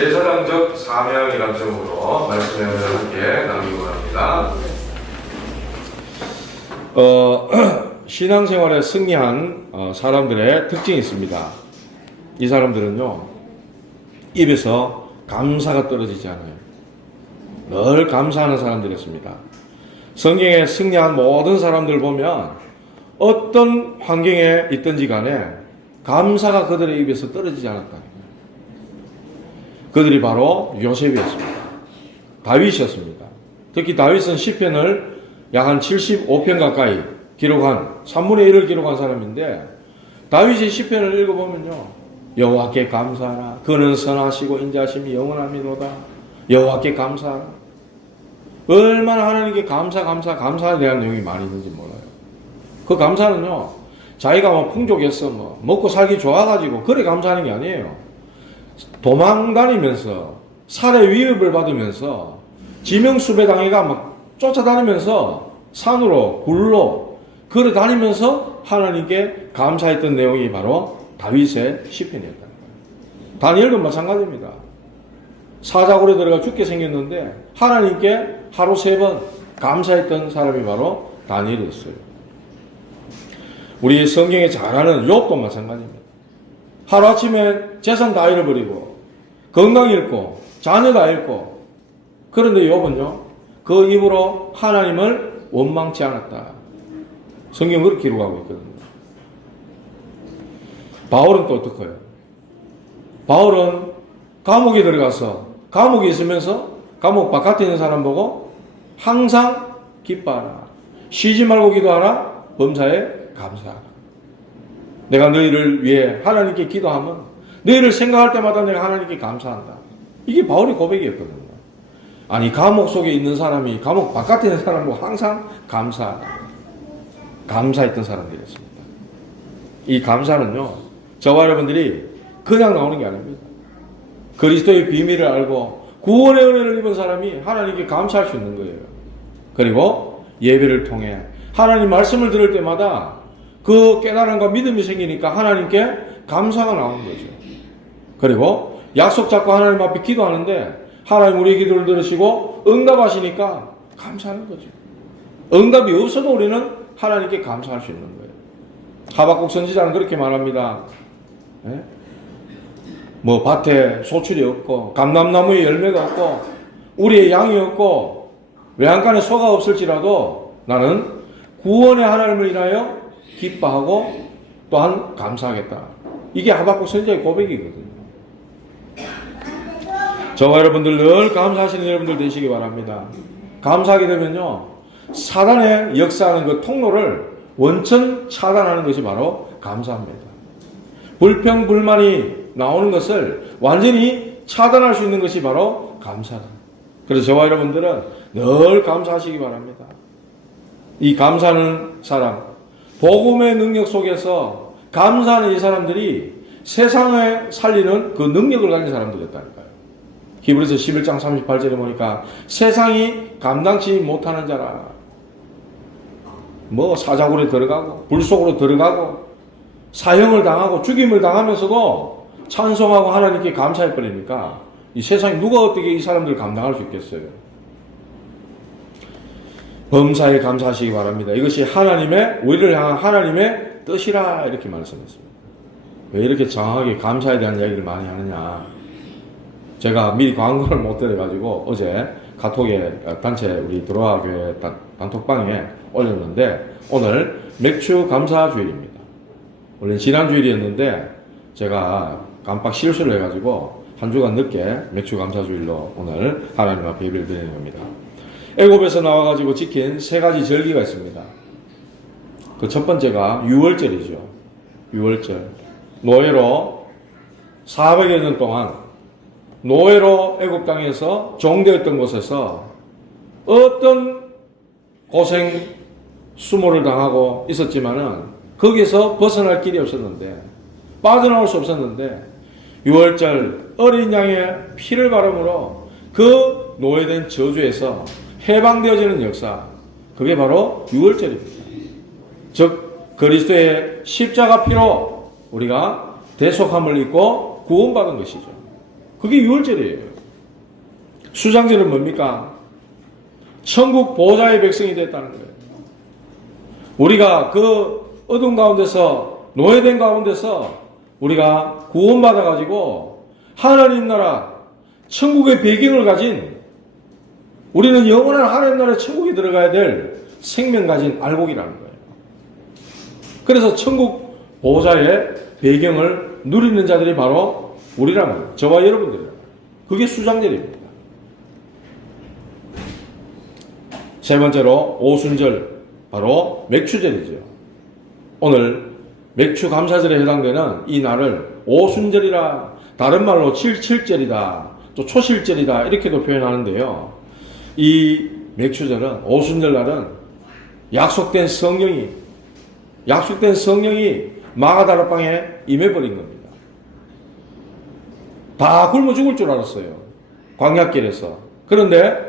제사장적 사명이라는 제목으로 말씀을 함께 나누기 원합니다. 신앙생활에 승리한 사람들의 특징이 있습니다. 이 사람들은요, 입에서 감사가 떨어지지 않아요. 늘 감사하는 사람들이었습니다. 성경에 승리한 모든 사람들을 보면 어떤 환경에 있든지 간에 감사가 그들의 입에서 떨어지지 않았다. 그들이 바로 요셉이었습니다. 다윗이었습니다. 특히 다윗은 시편을 약 한 75편 가까이 기록한 3분의 1을 기록한 사람인데, 다윗의 시편을 읽어보면요, 여호와께 감사하라. 그는 선하시고 인자하심이 영원하미로다. 여호와께 감사하라. 얼마나 하나님께 감사에 대한 내용이 많이 있는지 몰라요. 그 감사는요, 자기가 뭐 풍족했어, 먹고 살기 좋아가지고 그래 감사하는 게 아니에요. 도망 다니면서 살해 위협을 받으면서 지명수배 당해가 막 쫓아다니면서 산으로 굴로 걸어 다니면서 하나님께 감사했던 내용이 바로 다윗의 시편이었다는 거예요. 다니엘도 마찬가지입니다. 사자굴에 들어가 죽게 생겼는데 하나님께 하루 3번 감사했던 사람이 바로 다니엘이었어요. 우리 성경에 잘 아는 욥도 마찬가지입니다. 하루아침에 재산 다 잃어버리고 건강 잃고 자녀 다 잃고, 그런데 욥은요, 그 입으로 하나님을 원망치 않았다. 성경은 그렇게 기록하고 있거든요. 바울은 또 어떡해요? 바울은 감옥에 들어가서 감옥에 있으면서 감옥 바깥에 있는 사람 보고 항상 기뻐하라. 쉬지 말고 기도하라. 범사에 감사하라. 내가 너희를 위해 하나님께 기도하면 너희를 생각할 때마다 내가 하나님께 감사한다. 이게 바울의 고백이었거든요. 아니, 감옥 속에 있는 사람이 감옥 바깥에 있는 사람도 항상 감사했던 사람들이었습니다. 이 감사는요, 저와 여러분들이 그냥 나오는 게 아닙니다. 그리스도의 비밀을 알고 구원의 은혜를 입은 사람이 하나님께 감사할 수 있는 거예요. 그리고 예배를 통해 하나님 말씀을 들을 때마다 그 깨달음과 믿음이 생기니까 하나님께 감사가 나오는 거죠. 그리고 약속 잡고 하나님 앞에 기도하는데 하나님 우리 기도를 들으시고 응답하시니까 감사하는 거죠. 응답이 없어도 우리는 하나님께 감사할 수 있는 거예요. 하박국 선지자는 그렇게 말합니다. 네? 뭐 밭에 소출이 없고 감람나무에 열매가 없고 우리의 양이 없고 외양간에 소가 없을지라도 나는 구원의 하나님을 인하여 기뻐하고 또한 감사하겠다. 이게 하박국 선지자의 고백이거든요. 저와 여러분들 늘 감사하시는 여러분들 되시기 바랍니다. 감사하게 되면요, 사단의 역사하는 그 통로를 원천 차단하는 것이 바로 감사합니다. 불평, 불만이 나오는 것을 완전히 차단할 수 있는 것이 바로 감사다. 그래서 저와 여러분들은 늘 감사하시기 바랍니다. 이 감사하는 사람, 복음의 능력 속에서 감사하는 이 사람들이 세상을 살리는 그 능력을 가진 사람들이었다니까요. 히브리서 11장 38절에 보니까 세상이 감당치 못하는 자라. 뭐 사자굴에 들어가고 불 속으로 들어가고 사형을 당하고 죽임을 당하면서도 찬송하고 하나님께 감사해버리니까 이 세상에 누가 어떻게 이 사람들을 감당할 수 있겠어요. 범사에 감사하시기 바랍니다. 이것이 하나님의, 우리를 향한 하나님의 뜻이라 이렇게 말씀했습니다. 왜 이렇게 정확하게 감사에 대한 이야기를 많이 하느냐. 제가 미리 광고를 못 드려가지고 어제 카톡에 단체 우리 드로아 교회 단톡방에 올렸는데, 오늘 맥주 감사 주일입니다. 원래 지난 주일이었는데 제가 깜빡 실수를 해가지고 한 주간 늦게 맥주 감사 주일로 오늘 하나님 앞에 예배를 드리는 겁니다. 애굽에서 나와가지고 지킨 3가지 절기가 있습니다. 그 첫 번째가 유월절이죠. 유월절. 노예로 400여 년 동안 노예로 애굽 땅에서 종되었던 곳에서 어떤 고생 수모를 당하고 있었지만은 거기서 벗어날 길이 없었는데, 빠져나올 수 없었는데, 유월절 어린 양의 피를 바름으로 그 노예된 저주에서 해방되어지는 역사, 그게 바로 유월절입니다. 즉 그리스도의 십자가 피로 우리가 대속함을 입고 구원받은 것이죠. 그게 유월절이에요. 수장절은 뭡니까? 천국 보호자의 백성이 됐다는 거예요. 우리가 그 어둠 가운데서, 노예된 가운데서 우리가 구원받아가지고 하나님 나라, 천국의 배경을 가진, 우리는 영원한 하나님 나라의 천국에 들어가야 될 생명 가진 알곡이라는 거예요. 그래서 천국 보호자의 배경을 누리는 자들이 바로 우리라는 거예요. 저와 여러분들이라는 거예요. 그게 수장절입니다. 세 번째로 오순절, 바로 맥추절이죠. 오늘 맥추 감사절에 해당되는 이 날을 오순절이라, 다른 말로 칠칠절이다, 또 초실절이다 이렇게도 표현하는데요. 이 맥추절은, 오순절 날은 약속된 성령이 마가다락방에 임해버린 겁니다. 다 굶어 죽을 줄 알았어요. 광야길에서. 그런데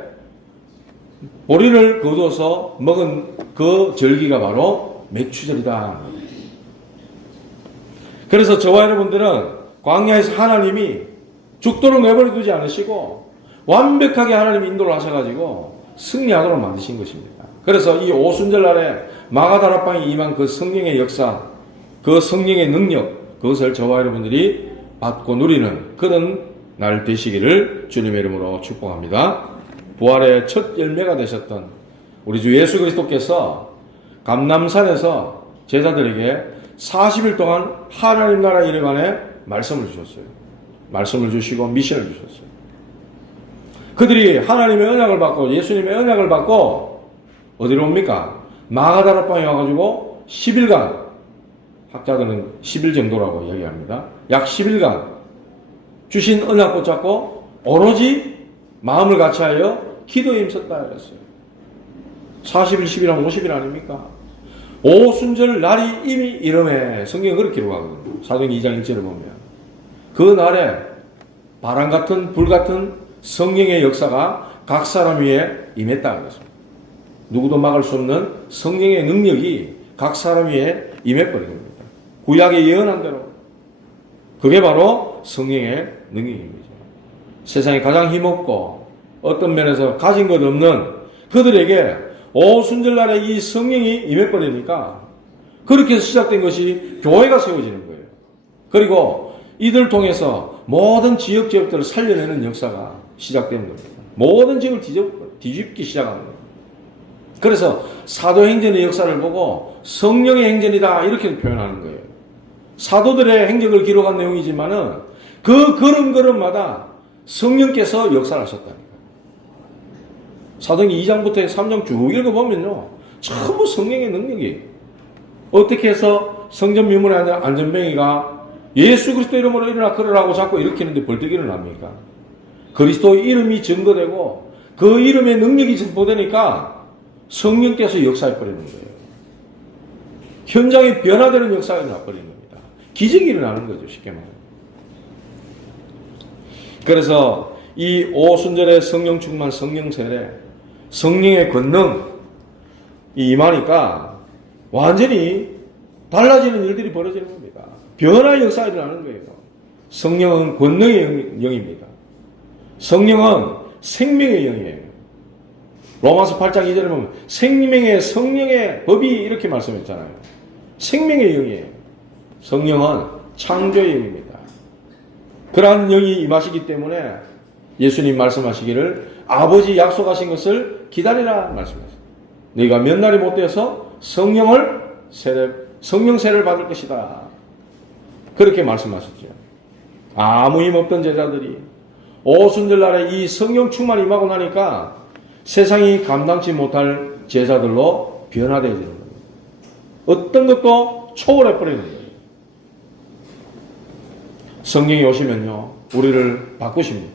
보리를 거두어서 먹은 그 절기가 바로 맥추절이다. 그래서 저와 여러분들은 광야에서 하나님이 죽도록 내버려 두지 않으시고 완벽하게 하나님이 인도를 하셔가지고 승리하도록 만드신 것입니다. 그래서 이 오순절 날에 마가다락방에 임한 그 성령의 역사, 그 성령의 능력, 그것을 저와 여러분들이 받고 누리는 그런 날 되시기를 주님의 이름으로 축복합니다. 부활의 첫 열매가 되셨던 우리 주 예수 그리스도께서 감람산에서 제자들에게 40일 동안 하나님 나라 일에 관해 말씀을 주셨어요. 말씀을 주시고 미션을 주셨어요. 그들이 하나님의 언약을 받고 예수님의 언약을 받고 어디로 옵니까? 마가다락방에 와가지고 10일간, 학자들은 10일 정도라고 이야기합니다. 약 10일간 주신 언약 붙잡고 오로지 마음을 같이하여 기도에 힘썼다 그랬어요. 40일, 10일 하면 50일 아닙니까? 오순절 날이 이미 이름에 성경은 그렇게 기록하거든요. 사도행 2장 1절을 보면 그 날에 바람 같은 불 같은 성령의 역사가 각 사람 위에 임했다 그랬습니다. 누구도 막을 수 없는 성령의 능력이 각 사람 위에 임해버린 겁니다. 구약에 예언한 대로 그게 바로 성령의 능력입니다. 세상에 가장 힘없고 어떤 면에서 가진 것 없는 그들에게 오순절날에 이 성령이 임해버리니까 그렇게 해서 시작된 것이 교회가 세워지는 거예요. 그리고 이들 통해서 모든 지역들을 살려내는 역사가 시작되는 겁니다. 모든 지역을 뒤집기 시작하는 거예요. 그래서 사도행전의 역사를 보고 성령의 행전이다 이렇게 표현하는 거예요. 사도들의 행적을 기록한 내용이지만은 그 걸음걸음마다 성령께서 역사를 하셨다는 거예요. 사도행전 2장부터 3장 쭉 읽어보면요. 전부 성령의 능력이 어떻게 해서 성전 미문의 안전뱅이가 예수 그리스도 이름으로 일어나 걸으라고 자꾸 일으키는데 벌떡 일어납니까? 그리스도의 이름이 증거되고 그 이름의 능력이 선포되니까 성령께서 역사해버리는 거예요. 현장에 변화되는 역사가 나버리는 겁니다. 기적이 일어나는 거죠. 쉽게 말하면. 그래서 이 오순절의 성령 충만, 성령 세례, 성령의 권능이 임하니까 완전히 달라지는 일들이 벌어지는 겁니다. 변화의 역사가 일어나는 거예요. 성령은 권능의 영입니다. 성령은 생명의 영이에요. 로마서 8장 2절에 보면 생명의 성령의 법이 이렇게 말씀했잖아요. 생명의 영이에요. 성령은 창조의 영입니다. 그러한 영이 임하시기 때문에 예수님 말씀하시기를 아버지 약속하신 것을 기다리라 말씀하셨어요. 너희가 몇 날이 못 되어서 성령 세례를 받을 것이다. 그렇게 말씀하셨죠. 아무 힘 없던 제자들이 오순절 날에 이 성령 충만 임하고 나니까 세상이 감당치 못할 제자들로 변화되어지는 겁니다. 어떤 것도 초월해 버리는 거예요. 성령이 오시면요, 우리를 바꾸십니다.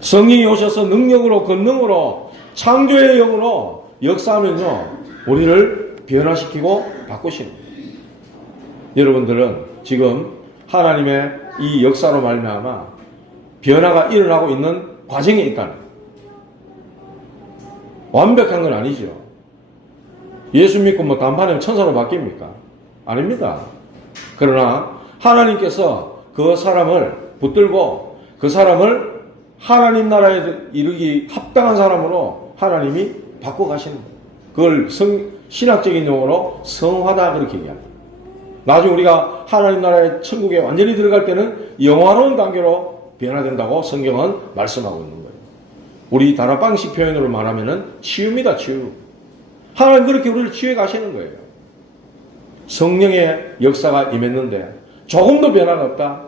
성령이 오셔서 능력으로, 권능으로, 창조의 영으로 역사하면요, 우리를 변화시키고 바꾸십니다. 여러분들은 지금 하나님의 이 역사로 말미암아 변화가 일어나고 있는 과정에 있다는 거예요. 완벽한 건 아니죠. 예수 믿고 뭐 단판에 천사로 바뀝니까? 아닙니다. 그러나 하나님께서 그 사람을 붙들고 그 사람을 하나님 나라에 이르기 합당한 사람으로 하나님이 바꿔가시는 거예요. 그걸 신학적인 용어로 성화다 그렇게 얘기합니다. 나중에 우리가 하나님 나라의 천국에 완전히 들어갈 때는 영화로운 관계로 변화된다고 성경은 말씀하고 있는 거예요. 우리 다락방식 표현으로 말하면은 치유입니다. 치유. 하나님 그렇게 우리를 치유해 가시는 거예요. 성령의 역사가 임했는데 조금도 변화가 없다.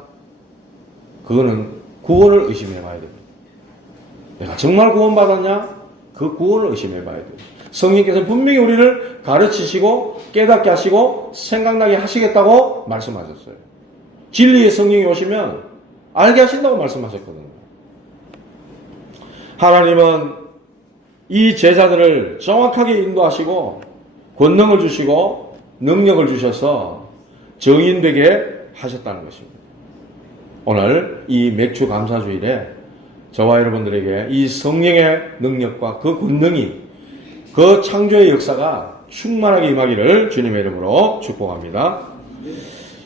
그거는 구원을 의심해 봐야 됩니다. 내가 정말 구원받았냐? 그 구원을 의심해 봐야 돼요. 성령께서 분명히 우리를 가르치시고 깨닫게 하시고 생각나게 하시겠다고 말씀하셨어요. 진리의 성령이 오시면 알게 하신다고 말씀하셨거든요. 하나님은 이 제자들을 정확하게 인도하시고 권능을 주시고 능력을 주셔서 정인되게 하셨다는 것입니다. 오늘 이 맥주 감사주일에 저와 여러분들에게 이 성령의 능력과 그 권능이 그 창조의 역사가 충만하게 임하기를 주님의 이름으로 축복합니다.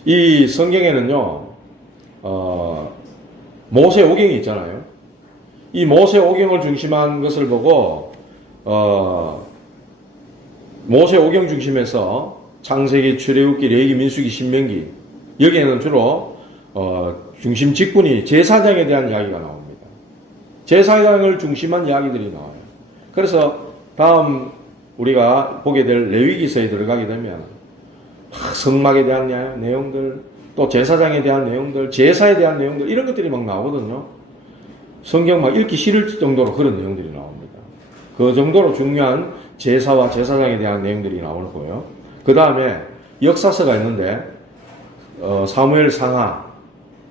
이 성경에는요, 모세 오경이 있잖아요. 이 모세 오경을 중심한 것을 보고, 모세 오경 중심에서 창세기, 출애굽기, 레위기, 민수기, 신명기, 여기에는 주로, 중심 직분이 제사장에 대한 이야기가 나옵니다. 제사장을 중심한 이야기들이 나와요. 그래서 다음 우리가 보게 될 레위기서에 들어가게 되면 성막에 대한 내용들, 또 제사장에 대한 내용들, 제사에 대한 내용들 이런 것들이 막 나오거든요. 성경 막 읽기 싫을 정도로 그런 내용들이 나옵니다. 그 정도로 중요한 제사와 제사장에 대한 내용들이 나오고요. 그 다음에 역사서가 있는데 사무엘 상하,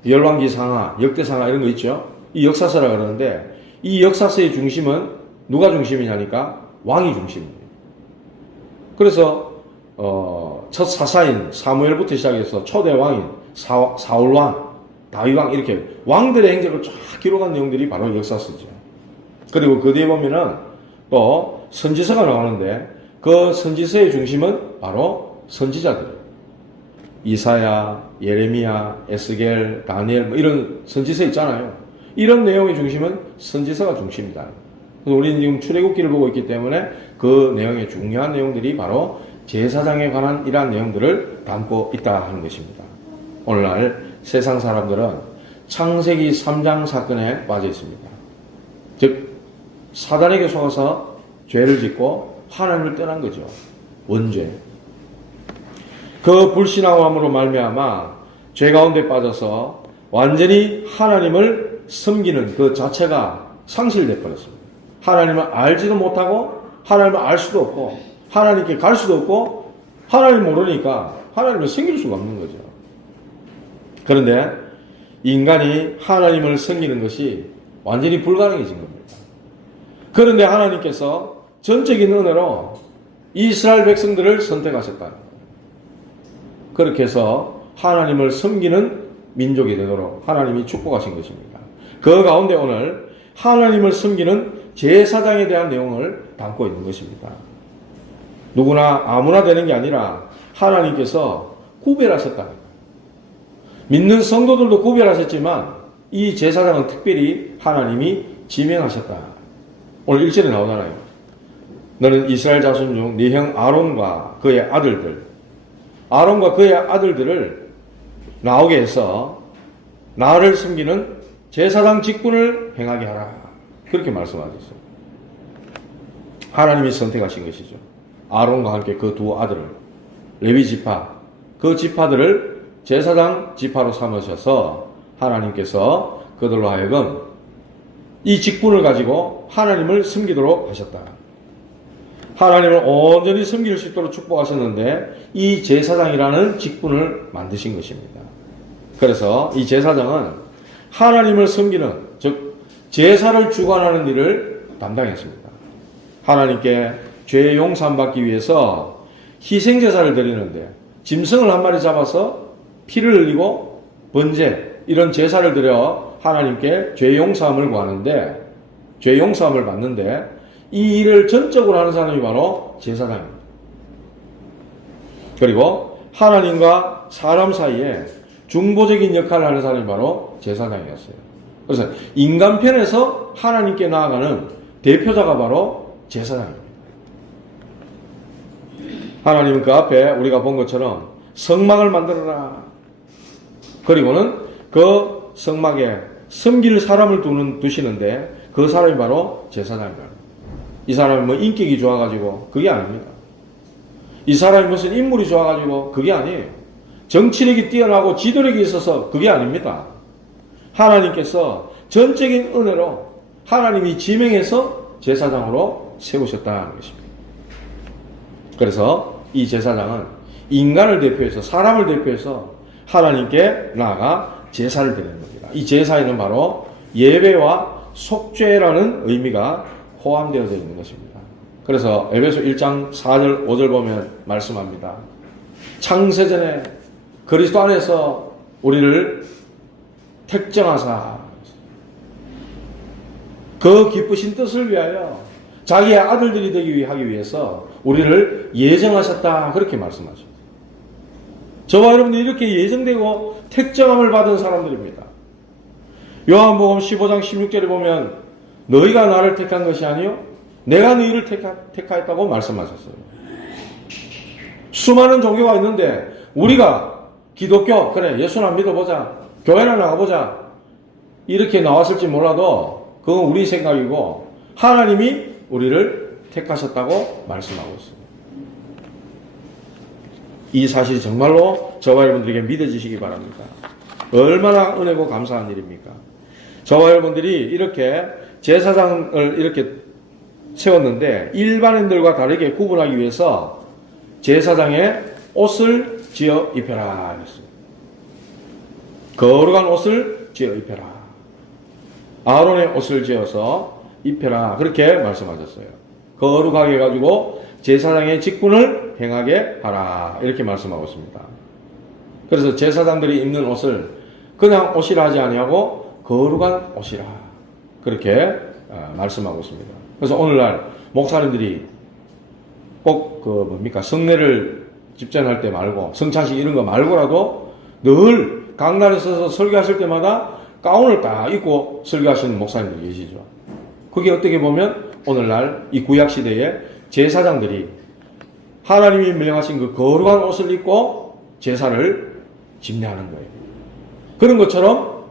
열왕기 상하, 역대 상하 이런 거 있죠. 이 역사서라 그러는데 이 역사서의 중심은 누가 중심이냐니까 왕이 중심입니다. 그래서 첫 사사인 사무엘부터 시작해서 초대 왕인 사울왕, 다윗왕 이렇게 왕들의 행적을 쫙 기록한 내용들이 바로 역사서죠. 그리고 그 뒤에 보면은 또 선지서가 나오는데 그 선지서의 중심은 바로 선지자들. 이사야, 예레미야, 에스겔, 다니엘 뭐 이런 선지서 있잖아요. 이런 내용의 중심은 선지서가 중심이다. 우리는 지금 출애굽기를 보고 있기 때문에 그 내용의 중요한 내용들이 바로 제사장에 관한 이러한 내용들을 담고 있다 하는 것입니다. 오늘날 세상 사람들은 창세기 3장 사건에 빠져 있습니다. 즉 사단에게 속아서 죄를 짓고 하나님을 떠난 거죠. 원죄. 그 불신앙함으로 말미암아 죄 가운데 빠져서 완전히 하나님을 섬기는 그 자체가 상실돼 버렸습니다. 하나님을 알지도 못하고 하나님을 알 수도 없고 하나님께 갈 수도 없고 하나님 모르니까 하나님을 섬길 수가 없는 거죠. 그런데 인간이 하나님을 섬기는 것이 완전히 불가능해진 겁니다. 그런데 하나님께서 전적인 은혜로 이스라엘 백성들을 선택하셨다. 그렇게 해서 하나님을 섬기는 민족이 되도록 하나님이 축복하신 것입니다. 그 가운데 오늘 하나님을 섬기는 제사장에 대한 내용을 담고 있는 것입니다. 누구나 아무나 되는 게 아니라 하나님께서 구별하셨다. 믿는 성도들도 구별하셨지만 이 제사장은 특별히 하나님이 지명하셨다. 오늘 1절에 나오잖아요. 너는 이스라엘 자손 중 네 형 아론과 그의 아들들을 나오게 해서 나를 섬기는 제사장 직분을 행하게 하라. 그렇게 말씀하셨어요. 하나님이 선택하신 것이죠. 아론과 함께 그 두 아들을, 레위 지파, 그 지파들을 제사장 지파로 삼으셔서 하나님께서 그들로 하여금 이 직분을 가지고 하나님을 섬기도록 하셨다. 하나님을 온전히 섬길 수 있도록 축복하셨는데 이 제사장이라는 직분을 만드신 것입니다. 그래서 이 제사장은 하나님을 섬기는, 즉 제사를 주관하는 일을 담당했습니다. 하나님께 죄 용서함 받기 위해서 희생제사를 드리는데 짐승을 한 마리 잡아서 피를 흘리고 번제 이런 제사를 드려 하나님께 죄 용서함을 구하는데, 죄 용서함을 받는데 이 일을 전적으로 하는 사람이 바로 제사장입니다. 그리고 하나님과 사람 사이에 중보적인 역할을 하는 사람이 바로 제사장이었어요. 그래서 인간편에서 하나님께 나아가는 대표자가 바로 제사장입니다. 하나님은 그 앞에 우리가 본 것처럼 성막을 만들어라. 그리고는 그 성막에 섬길 사람을 두시는데 그 사람이 바로 제사장입니다. 이 사람이 뭐 인격이 좋아가지고 그게 아닙니다. 이 사람이 무슨 인물이 좋아가지고 그게 아니에요. 정치력이 뛰어나고 지도력이 있어서 그게 아닙니다. 하나님께서 전적인 은혜로 하나님이 지명해서 제사장으로 세우셨다는 것입니다. 그래서 이 제사장은 인간을 대표해서 사람을 대표해서 하나님께 나아가 제사를 드리는 겁니다. 이 제사에는 바로 예배와 속죄라는 의미가 포함되어져 있는 것입니다. 그래서 에베소 1장 4절 5절 보면 말씀합니다. 창세전에 그리스도 안에서 우리를 택정하사 그 기쁘신 뜻을 위하여 자기의 아들들이 되기 하기 위해서 우리를 예정하셨다. 그렇게 말씀하죠. 저와 여러분들이 이렇게 예정되고 택정함을 받은 사람들입니다. 요한복음 15장 16절에 보면 너희가 나를 택한 것이 아니요 내가 너희를 택하였다고 말씀하셨어요. 수많은 종교가 있는데 우리가 기독교 그래 예수나 믿어보자 교회나 나가보자 이렇게 나왔을지 몰라도 그건 우리 생각이고 하나님이 우리를 택하셨다고 말씀하고 있습니다. 이 사실이 정말로 저와 여러분들에게 믿어지시기 바랍니다. 얼마나 은혜고 감사한 일입니까? 저와 여러분들이 이렇게 제사장을 이렇게 세웠는데 일반인들과 다르게 구분하기 위해서 제사장의 옷을 지어 입혀라 했습니다. 거룩한 옷을 지어 입혀라. 아론의 옷을 지어서 입혀라. 그렇게 말씀하셨어요. 거룩하게 해가지고 제사장의 직분을 행하게 하라. 이렇게 말씀하고 있습니다. 그래서 제사장들이 입는 옷을 그냥 옷이라 하지 아니하고 거룩한 옷이라. 그렇게 말씀하고 있습니다. 그래서 오늘날 목사님들이 꼭 성례를 집전할 때 말고 성찬식 이런 거 말고라도 늘 강단에 서서 설교하실 때마다 가운을 딱 입고 설교하시는 목사님들 계시죠. 그게 어떻게 보면 오늘날 이 구약시대에 제사장들이 하나님이 명하신 그 거룩한 옷을 입고 제사를 집례하는 거예요. 그런 것처럼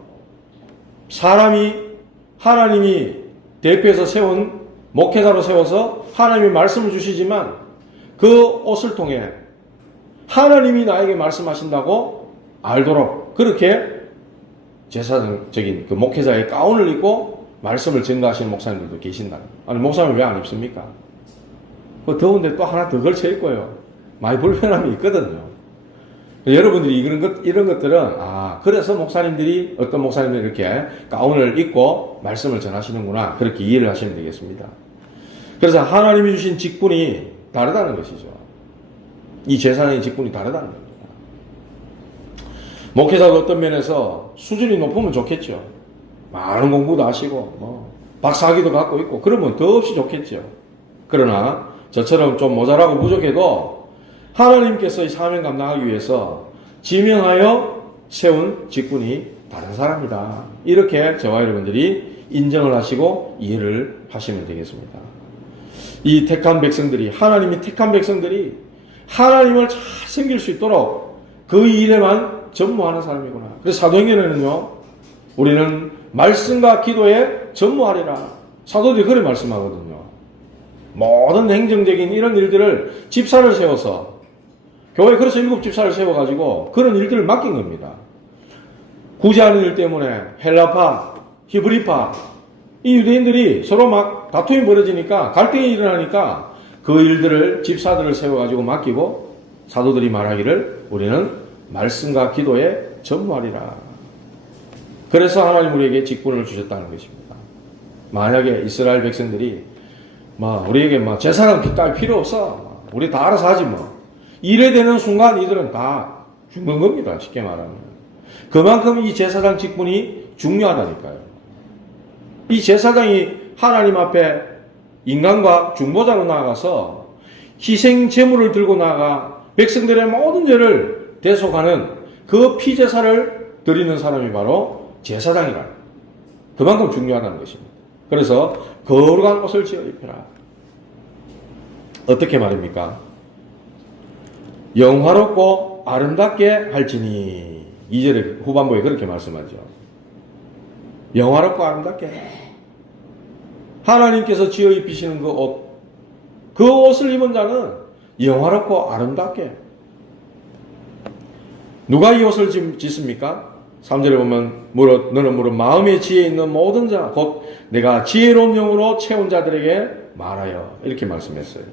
하나님이 대표해서 세운 목회자로 세워서 하나님이 말씀을 주시지만 그 옷을 통해 하나님이 나에게 말씀하신다고 알도록 그렇게 제사장적인 그 목회자의 가운을 입고 말씀을 전가하시는 목사님들도 계신다. 아니 목사님 왜 안 입습니까? 그 더운데 또 하나 더 걸쳐 입고요. 많이 불편함이 있거든요. 여러분들이 이런 것들은 그래서 목사님들이 어떤 목사님들이 이렇게 가운을 입고 말씀을 전하시는구나 그렇게 이해를 하시면 되겠습니다. 그래서 하나님이 주신 직분이 다르다는 것이죠. 이 제사장의 직분이 다르다는 겁니다. 목회자도 어떤 면에서 수준이 높으면 좋겠죠. 많은 공부도 하시고 박사학위도 갖고 있고 그러면 더없이 좋겠죠. 그러나 저처럼 좀 모자라고 부족해도 하나님께서 이 사명 감당하기 위해서 지명하여 세운 직분이 다른 사람이다. 이렇게 저와 여러분들이 인정을 하시고 이해를 하시면 되겠습니다. 이 택한 백성들이 하나님이 택한 백성들이 하나님을 잘 섬길 수 있도록 그 일에만 전무하는 사람이구나. 그래서 사도행전에는요 우리는 말씀과 기도에 전무하리라. 사도들이 그래 말씀하거든요. 모든 행정적인 이런 일들을 집사를 세워서 교회 그래서 7집사를 세워가지고 그런 일들을 맡긴 겁니다. 구제하는 일 때문에 헬라파, 히브리파 이 유대인들이 서로 막 다툼이 벌어지니까 갈등이 일어나니까 그 일들을 집사들을 세워가지고 맡기고 사도들이 말하기를 우리는 말씀과 기도에 전무하리라. 그래서 하나님 우리에게 직분을 주셨다는 것입니다. 만약에 이스라엘 백성들이 우리에게 제사장 따위 필요 없어. 우리 다 알아서 하지 이래 되는 순간 이들은 다 죽는 겁니다. 쉽게 말하면. 그만큼 이 제사장 직분이 중요하다니까요. 이 제사장이 하나님 앞에 인간과 중보자로 나아가서 희생 제물을 들고 나아가 백성들의 모든 죄를 대속하는 그 피제사를 드리는 사람이 바로 제사장이라. 그만큼 중요하다는 것입니다. 그래서 거룩한 옷을 지어 입혀라. 어떻게 말입니까? 영화롭고 아름답게 할지니. 2절의 후반부에 그렇게 말씀하죠. 영화롭고 아름답게. 하나님께서 지어 입히시는 그 옷, 그 옷을 입은 자는 영화롭고 아름답게. 누가 이 옷을 짓습니까? 3절에 보면 너는 무릇 마음의 지혜에 있는 모든 자 곧 내가 지혜로운 영으로 채운 자들에게 말하여 이렇게 말씀했어요.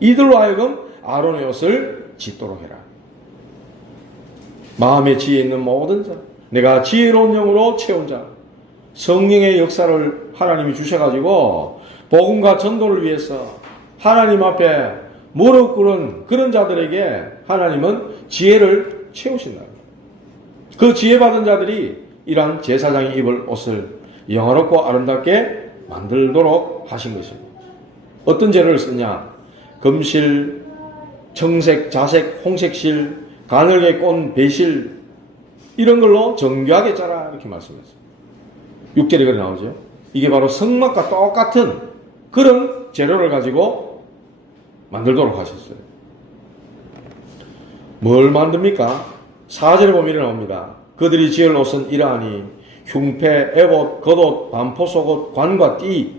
이들로 하여금 아론의 옷을 짓도록 해라. 마음의 지혜에 있는 모든 자 내가 지혜로운 영으로 채운 자 성령의 역사를 하나님이 주셔가지고 복음과 전도를 위해서 하나님 앞에 무릎 꿇은 그런 자들에게 하나님은 지혜를 채우신다. 그 지혜 받은 자들이 이러한 제사장이 입을 옷을 영화롭고 아름답게 만들도록 하신 것입니다. 어떤 재료를 쓰냐? 금실, 청색, 자색, 홍색실, 가늘게 꼰 배실 이런 걸로 정교하게 짜라 이렇게 말씀했어요. 6절에 그래 나오죠. 이게 바로 성막과 똑같은 그런 재료를 가지고 만들도록 하셨어요. 뭘 만듭니까? 4절에 보면 이렇게 나옵니다. 그들이 지을 옷은 이러하니 흉패, 에봇, 겉옷, 반포 속옷, 관과 띠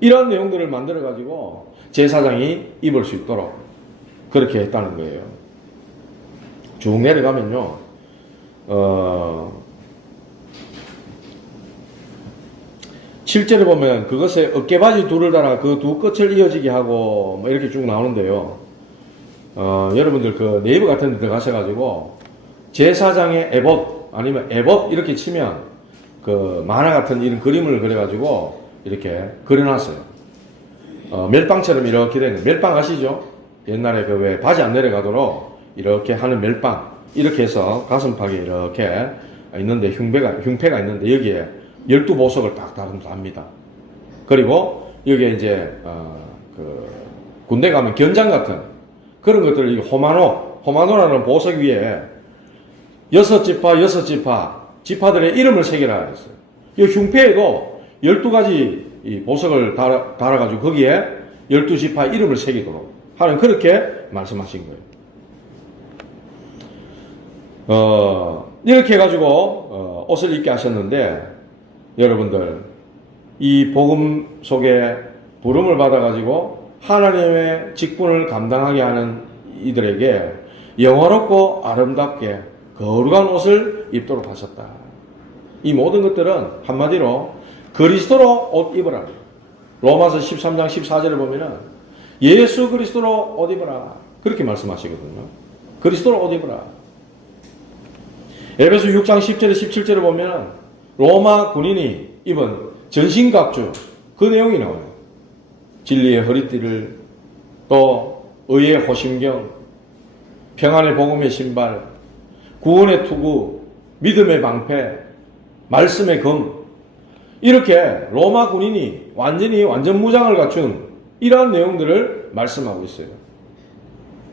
이런 내용들을 만들어 가지고 제사장이 입을 수 있도록 그렇게 했다는 거예요. 쭉 내려가면요. 7절에 보면 그것에 어깨바지 둘을 달아 그 두 끝을 이어지게 하고 뭐 이렇게 쭉 나오는데요. 여러분들 그 네이버 같은 데 들어가셔가지고 제사장의 에봇 아니면 에봇 이렇게 치면 그 만화 같은 이런 그림을 그려가지고 이렇게 그려놨어요. 멜빵처럼 이렇게 되는 멜빵 아시죠? 옛날에 그 왜 바지 안 내려가도록 이렇게 하는 멜빵 이렇게 해서 가슴팍에 이렇게 있는데 흉패가 있는데 여기에 12보석을 딱 답니다. 그리고 여기에 이제 그 군대 가면 견장 같은 그런 것들을 호마노라는 보석 위에 6지파 지파들의 이름을 새기라 했어요. 이 흉패에도 12가지 이 보석을 달아가지고 거기에 12지파 이름을 새기도록 하는 그렇게 말씀하신 거예요. 이렇게 해가지고 옷을 입게 하셨는데 여러분들 이 복음 속에 부름을 받아가지고 하나님의 직분을 감당하게 하는 이들에게 영화롭고 아름답게 거룩한 옷을 입도록 하셨다. 이 모든 것들은 한마디로 그리스도로 옷 입으라. 로마서 13장 14절을 보면은 예수 그리스도로 옷 입으라. 그렇게 말씀하시거든요. 그리스도로 옷 입으라. 에베소 6장 10절에 17절을 보면은 로마 군인이 입은 전신갑주 그 내용이 나와요. 진리의 허리띠를 또 의의 호심경 평안의 복음의 신발 구원의 투구 믿음의 방패 말씀의 검 이렇게 로마 군인이 완전 무장을 갖춘 이러한 내용들을 말씀하고 있어요.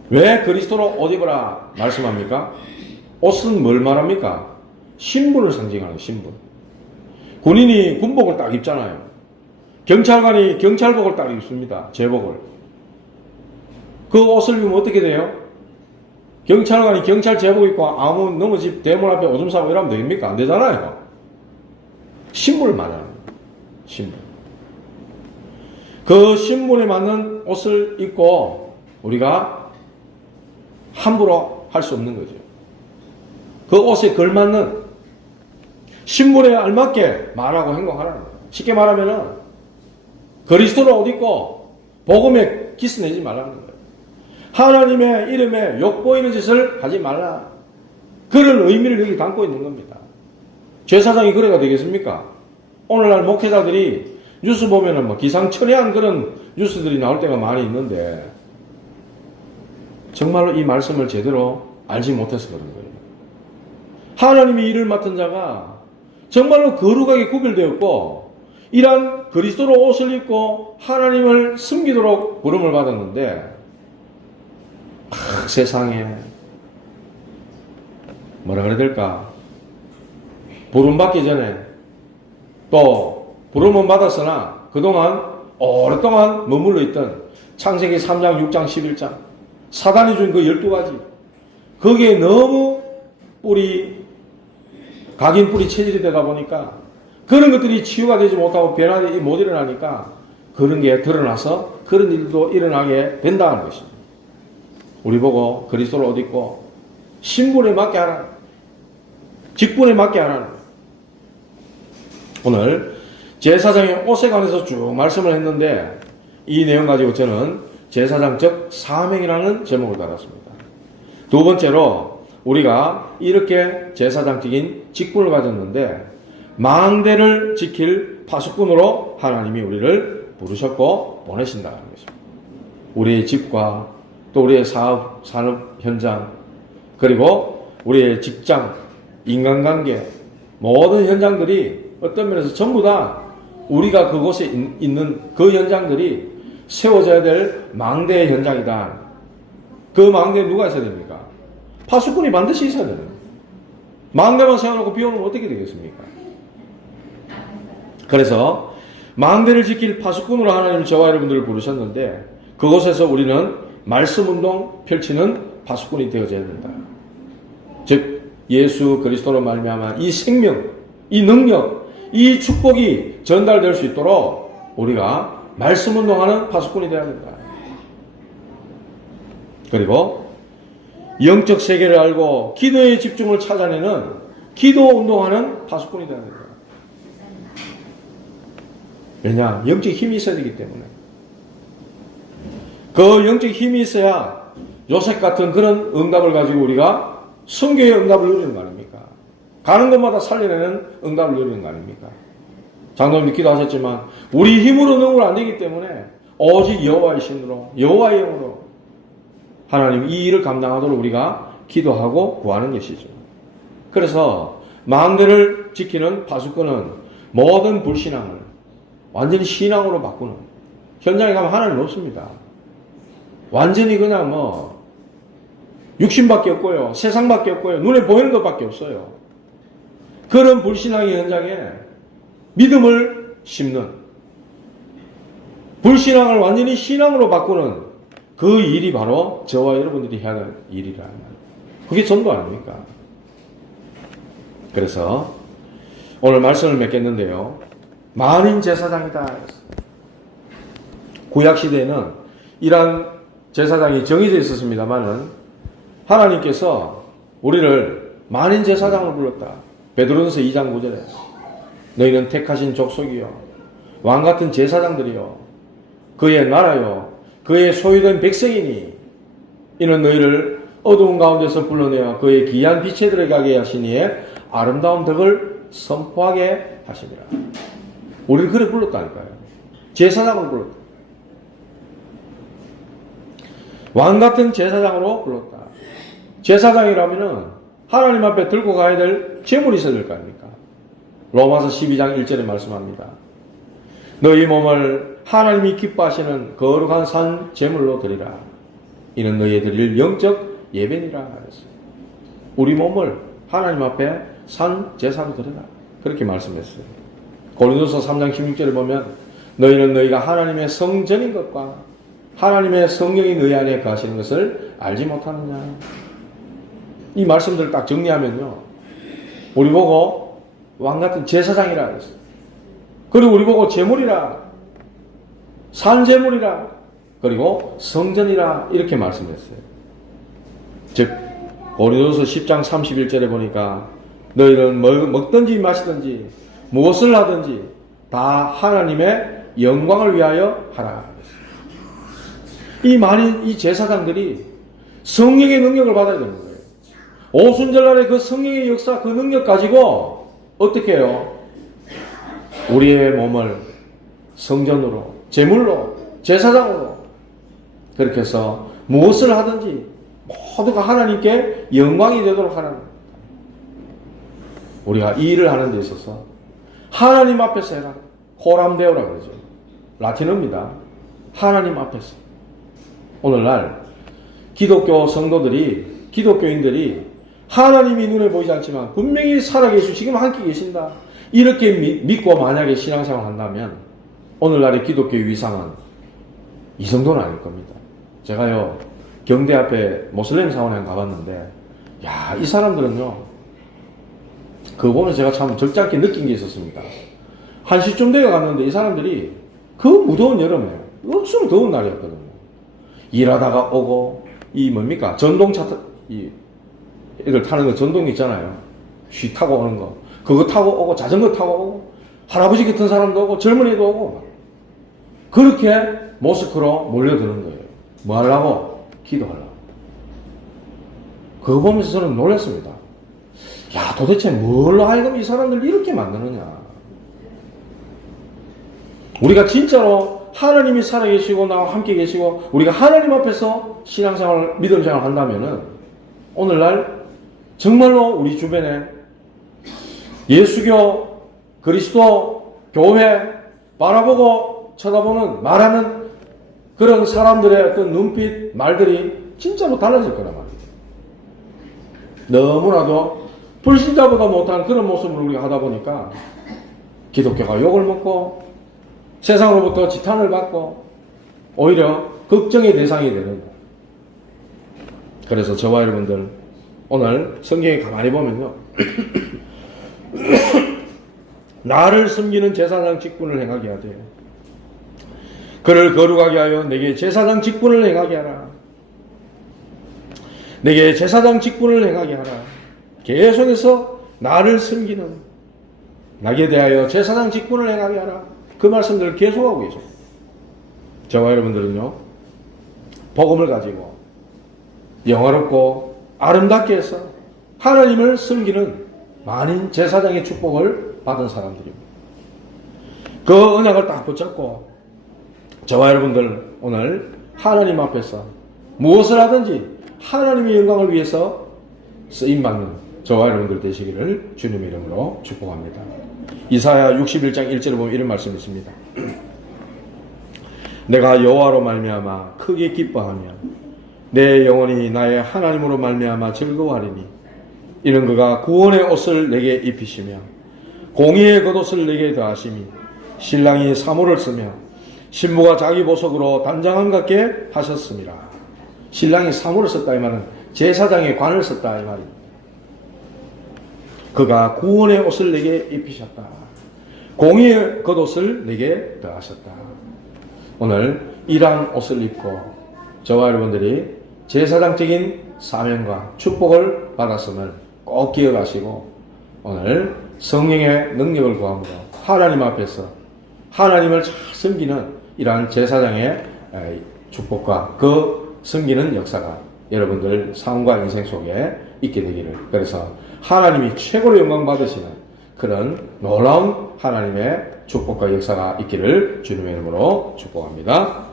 왜 그리스도로 옷 입으라 말씀합니까? 옷은 뭘 말합니까? 신분을 상징하는 신분. 군인이 군복을 딱 입잖아요. 경찰관이 경찰복을 딱 입습니다. 제복을. 그 옷을 입으면 어떻게 돼요? 경찰관이 경찰 제복 입고 아무 너무 집 대문 앞에 오줌 싸고 이러면 됩니까? 안 되잖아요. 신분을 말하는 거예요. 신분. 그 신분에 맞는 옷을 입고 우리가 함부로 할 수 없는 거죠. 그 옷에 걸맞는 신분에 알맞게 말하고 행동하라는 거예요. 쉽게 말하면은 그리스도로 옷 입고 복음에 기스 내지 말라는 거예요. 하나님의 이름에 욕보이는 짓을 하지 말라. 그런 의미를 여기 담고 있는 겁니다. 제사장이 그래가 되겠습니까? 오늘날 목회자들이 뉴스 보면은 뭐 기상천외한 그런 뉴스들이 나올 때가 많이 있는데 정말로 이 말씀을 제대로 알지 못해서 그런 거예요. 하나님이 일을 맡은 자가 정말로 거룩하게 구별되었고 이러한 그리스도로 옷을 입고 하나님을 섬기도록 부름을 받았는데 세상에 뭐라 그래야 될까? 부름받기 전에 또 부름은 받았으나 그동안 오랫동안 머물러 있던 창세기 3장, 6장, 11장 사단이 준 그 12가지 거기에 너무 각인 뿌리 체질이 되다 보니까 그런 것들이 치유가 되지 못하고 변화가 못 일어나니까 그런 게 드러나서 그런 일도 일어나게 된다는 것입니다. 우리 보고 그리스도를 옷 입고 신분에 맞게 하라는, 직분에 맞게 하라는. 오늘 제사장의 옷에 관해서 쭉 말씀을 했는데 이 내용 가지고 저는 제사장적 사명이라는 제목을 달았습니다. 두 번째로 우리가 이렇게 제사장적인 직분을 가졌는데 망대를 지킬 파수꾼으로 하나님이 우리를 부르셨고 보내신다는 것입니다. 우리의 집과 또 우리의 사업, 산업 현장, 그리고 우리의 직장, 인간관계, 모든 현장들이 어떤 면에서 전부 다 우리가 그곳에 있는 그 현장들이 세워져야 될 망대의 현장이다. 그 망대에 누가 있어야 됩니까? 파수꾼이 반드시 있어야 되는 거예요. 망대만 세워놓고 비워놓으면 어떻게 되겠습니까? 그래서 망대를 지킬 파수꾼으로 하나님 저와 여러분들을 부르셨는데 그곳에서 우리는 말씀운동 펼치는 파수꾼이 되어져야 된다. 즉 예수 그리스도로 말미암아 이 생명, 이 능력, 이 축복이 전달될 수 있도록 우리가 말씀운동하는 파수꾼이 되어야 된다. 그리고 영적 세계를 알고 기도의 집중을 찾아내는 기도 운동하는 파수꾼이 되어야 된다. 왜냐? 영적 힘이 있어야 되기 때문에. 그 영적 힘이 있어야 요셉 같은 그런 응답을 가지고 우리가 성교의 응답을 누리는 거 아닙니까? 가는 곳마다 살려내는 응답을 누리는 거 아닙니까? 장로님이 기도하셨지만 우리 힘으로 능을 안 되기 때문에 오직 여호와의 신으로 여호와의 영으로 하나님 이 일을 감당하도록 우리가 기도하고 구하는 것이죠. 그래서 망대를 지키는 파수꾼은 모든 불신앙을 완전히 신앙으로 바꾸는, 현장에 가면 하나님 없습니다. 완전히 그냥 육신밖에 없고요, 세상밖에 없고요, 눈에 보이는 것밖에 없어요. 그런 불신앙의 현장에 믿음을 심는, 불신앙을 완전히 신앙으로 바꾸는 그 일이 바로 저와 여러분들이 해야 할 일이라. 그게 전도 아닙니까? 그래서 오늘 말씀을 맺겠는데요. 만인 제사장이다. 구약시대에는 이러한 제사장이 정해져 있었습니다만은 하나님께서 우리를 만인 제사장을 불렀다. 베드로전서 2장 9절에 너희는 택하신 족속이요 왕같은 제사장들이요 그의 나라요 그의 소유된 백성이니 이는 너희를 어두운 가운데서 불러내어 그의 귀한 빛에 들어가게 하시니에 아름다운 덕을 선포하게 하시니라. 우리를 그래 불렀다니까요. 제사장으로 불렀다. 왕같은 제사장으로 불렀다. 제사장이라면은 하나님 앞에 들고 가야 될 제물이 있어야 될 거 아닙니까? 로마서 12장 1절에 말씀합니다. 너희 몸을 하나님이 기뻐하시는 거룩한 산 제물로 드리라. 이는 너희의 드릴 영적 예배니라 하였어요. 우리 몸을 하나님 앞에 산 제사로 드리라. 그렇게 말씀했어요. 고린도서 3장 16절에 보면 너희는 너희가 하나님의 성전인 것과 하나님의 성령이 너희 안에 거하시는 것을 알지 못하느냐. 이 말씀들을 딱 정리하면요. 우리 보고 왕같은 제사장이라 했어요. 그리고 우리 보고 제물이라, 산제물이라, 그리고 성전이라 이렇게 말씀했어요. 즉 고린도서 10장 31절에 보니까 너희는 먹든지 마시든지 무엇을 하든지 다 하나님의 영광을 위하여 하라. 이 많은 이 제사장들이 성령의 능력을 받아야 되는 거예요. 오순절날의 그 성령의 역사, 그 능력 가지고 어떻게 해요? 우리의 몸을 성전으로, 제물로, 제사장으로 그렇게 해서 무엇을 하든지 모두가 하나님께 영광이 되도록 하는 거예요. 우리가 이 일을 하는 데 있어서 하나님 앞에서 해라. 코람데오라고 그러죠. 라틴어입니다. 하나님 앞에서. 오늘날 기독교 성도들이, 기독교인들이 하나님이 눈에 보이지 않지만 분명히 살아계시고 지금 함께 계신다. 이렇게 믿고 만약에 신앙생활을 한다면 오늘날의 기독교의 위상은 이 정도는 아닐 겁니다. 제가요 경대 앞에 모슬렘 사원에 가봤는데 야, 이 사람들은요 그거 보면 제가 참 적잖게 느낀 게 있었습니다. 1시쯤 되어 갔는데 이 사람들이 그 무더운 여름에 억수로 더운 날이었거든요. 일하다가 오고 이 뭡니까 전동차 이 애들 타는 거 전동 있잖아요. 휘 타고 오는 거 그거 타고 오고 자전거 타고 오고 할아버지 같은 사람도 오고 젊은이도 오고 그렇게 모스크로 몰려드는 거예요. 뭐 하려고? 기도하려고. 그거 보면서 저는 놀랐습니다. 야, 도대체 뭘로 하여금 이 사람들 이렇게 만드느냐. 우리가 진짜로 하나님이 살아계시고 나와 함께 계시고 우리가 하나님 앞에서 신앙생활, 믿음생활 한다면은 오늘날 정말로 우리 주변에 예수교, 그리스도, 교회 바라보고 쳐다보는 말하는 그런 사람들의 어떤 눈빛, 말들이 진짜로 달라질 거란 말이에요. 너무나도 불신자보다 못한 그런 모습을 우리가 하다 보니까 기독교가 욕을 먹고 세상으로부터 지탄을 받고 오히려 걱정의 대상이 되는 거예요. 그래서 저와 여러분들 오늘 성경에 가만히 보면요. 나를 섬기는 제사장 직분을 행하게 하되 그를 거룩하게 하여 내게 제사장 직분을 행하게 하라. 내게 제사장 직분을 행하게 하라. 계속해서 나를 섬기는 나에 대하여 제사장 직분을 행하게 하라. 그 말씀들을 계속하고 계세요. 저와 여러분들은요 복음을 가지고 영화롭고 아름답게 해서 하나님을 섬기는 만인 제사장의 축복을 받은 사람들입니다. 그 언약을 딱 붙잡고 저와 여러분들 오늘 하나님 앞에서 무엇을 하든지 하나님의 영광을 위해서 쓰임받는 저와 여러분들 되시기를 주님의 이름으로 축복합니다. 이사야 61장 1절에 보면 이런 말씀이 있습니다. 내가 여호와로 말미암아 크게 기뻐하며 내 영혼이 나의 하나님으로 말미암아 즐거워하리니 이는 그가 구원의 옷을 내게 입히시며 공의의 겉옷을 내게 더하시니 신랑이 사모를 쓰며 신부가 자기 보석으로 단장함 같게 하셨습니다. 신랑이 사모를 썼다 이 말은 제사장의 관을 썼다 이 말입니다. 그가 구원의 옷을 내게 입히셨다. 공의의 겉옷을 내게 더하셨다. 오늘 이러한 옷을 입고 저와 여러분들이 제사장적인 사명과 축복을 받았음을 꼭 기억하시고 오늘 성령의 능력을 구함으로 하나님 앞에서 하나님을 잘 섬기는 이러한 제사장의 축복과 그 섬기는 역사가 여러분들 삶과 인생 속에 있게 되기를, 그래서 하나님이 최고로 영광 받으시는 그런 놀라운 하나님의 축복과 역사가 있기를 주님의 이름으로 축복합니다.